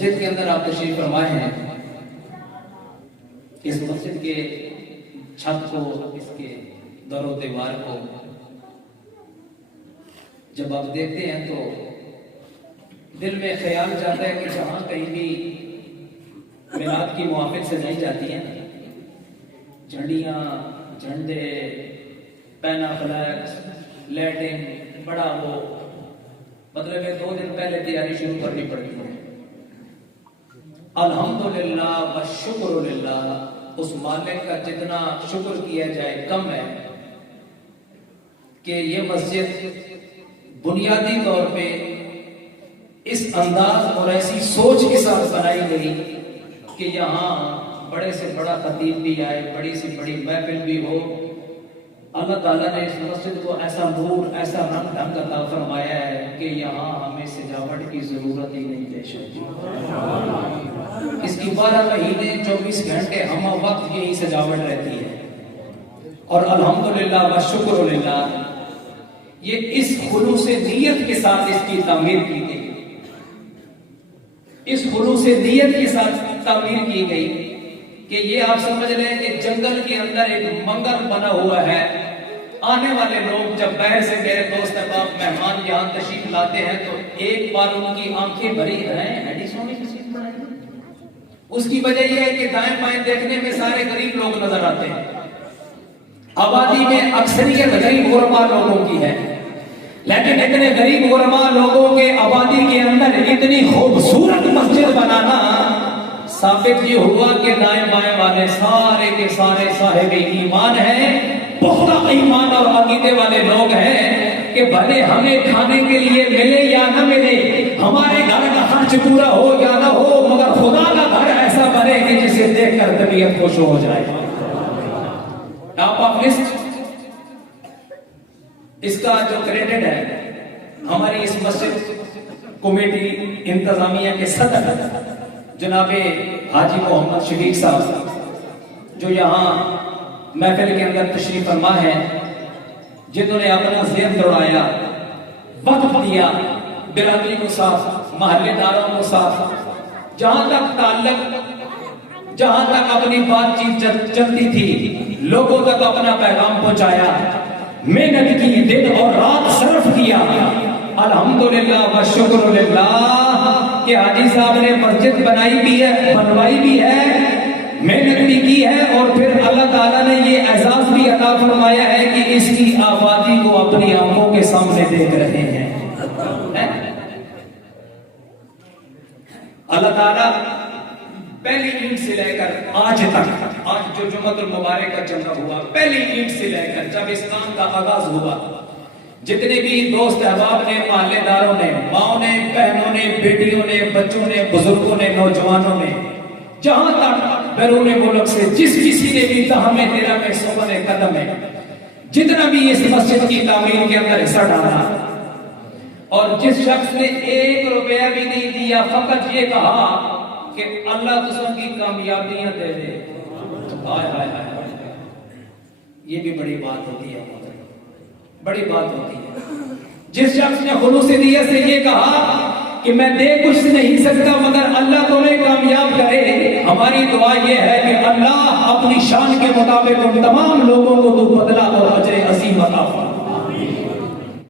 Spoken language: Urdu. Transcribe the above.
مسجد کے اندر آپ تشریف فرمائے ہیں. اس مسجد کے چھت کو، اس کے در و دیوار کو جب آپ دیکھتے ہیں تو دل میں خیال جاتا ہے کہ جہاں کہیں بھی میلاد کی موافق سے نہیں جاتی ہیں، جھنڈیاں، جھنڈے، پینا فلیکس، لائٹنگ، بڑا وہ مطلب ہے 2 دن پہلے تیاری شروع کرنی پڑتی ہے. الحمدللہ والشکر للہ، اس مالک کا جتنا شکر کیا جائے کم ہے کہ یہ مسجد بنیادی طور پہ اس انداز اور ایسی سوچ کے ساتھ بنائی گئی کہ یہاں بڑے سے بڑا خطیب بھی آئے، بڑی سے بڑی محفل بھی ہو. اللہ تعالیٰ نے اس مسجد کو ایسا نور، ایسا رنگ ڈھنگ عطا فرمایا ہے کہ یہاں ہمیں سجاوٹ کی ضرورت ہی نہیں پیش ہوتی. اس کی 12 مہینے 24 گھنٹے ہم وقت یہی سجاوٹ رہتی ہے. اور الحمدللہ والشکر للہ، یہ اس خلوص نیت کے ساتھ اس کی تعمیر کی گئی، اس خلوص نیت کے ساتھ تعمیر کی گئی کہ یہ آپ سمجھ لیں کہ جنگل کے اندر ایک منگر بنا ہوا ہے. آنے والے لوگ جب باہر سے میرے دوست احباب مہمان یہاں تشریف لاتے ہیں تو ایک بار ان کی آنکھیں بھری ہیں ایڈیسون نے کسی بنائی. اس کی وجہ یہ ہے کہ دائیں بائیں دیکھنے میں سارے غریب لوگ نظر آتے ہیں. آبادی میں اکثریت غریب غربا لوگوں کی ہے، لیکن اتنے غریب غربا لوگوں کے آبادی کے اندر اتنی خوبصورت مسجد بنانا ثابت یہ ہوا کہ دائیں بائیں والے سارے کے سارے صاحب ایمان ہیں، پختہ ایمان اور عقیدے والے لوگ ہیں کہ بھلے ہمیں کھانے کے لیے ملے یا نہ ملے، ہمارے گھر کا خرچ پورا ہو یا نہ ہو، مگر خدا کا گھر ایسا بنے کہ جسے دیکھ کر طبیعت خوش ہو جائے. ٹاپ آف لسٹ اس کا جو کریڈٹ ہے ہماری اس مسجد کمیٹی انتظامیہ کے صدر جناب حاجی محمد شفیق صاحب، جو یہاں محفل کے اندر تشریف فرما ہے، جنہوں نے اپنا ذہن دوڑایا، وقت دیا، برادری کو ساتھ، محلے داروں کو ساتھ، جہاں تک تعلق، جہاں تک اپنی بات چیت چلتی تھی لوگوں تک اپنا پیغام پہنچایا، محنت کی، دن اور رات صرف کیا. الحمدللہ والشکر للہ کہ حاجی صاحب نے مسجد بنائی بھی ہے، بنوائی بھی ہے، محنت بھی کی ہے، اور پھر اللہ تعالیٰ نے یہ اعزاز بھی عطا فرمایا ہے کہ اس کی آبادی کو اپنی آنکھوں کے سامنے دیکھ رہے ہیں. اللہ تعالیٰ پہلی عید سے لے کر آج تک، آج جو جمعۃ المبارک کا چندہ ہوا، پہلی عید سے لے کر جب اسلام کا آغاز ہوا، جتنے بھی دوست احباب نے، محلے داروں نے، ماؤں نے، بہنوں نے، بیٹیوں نے، بچوں نے، بزرگوں نے، نوجوانوں نے، جہاں تک بیرون ملک سے جس کسی نے بھی ہمیں تیرا میں سبن قدم ہے، جتنا بھی اس مسجد کی تعمیر کے اندر حصہ ڈالا، اور جس شخص نے 1 روپیہ بھی نہیں دیا، فقط یہ کہا کہ اللہ تسوں کی کامیابیاں دے دے، ہائے ہائے ہائے، یہ بھی بڑی بات ہوتی ہے، بڑی بات ہوتی ہے. جس شخص نے خلوص نیت سے یہ کہا کہ میں دے کچھ نہیں سکتا مگر اللہ تمہیں کامیاب کرے، ہماری دعا یہ ہے کہ اللہ اپنی شان کے مطابق ان تمام لوگوں کو تو بدلہ اور اجر عظیم عطا فرمائے.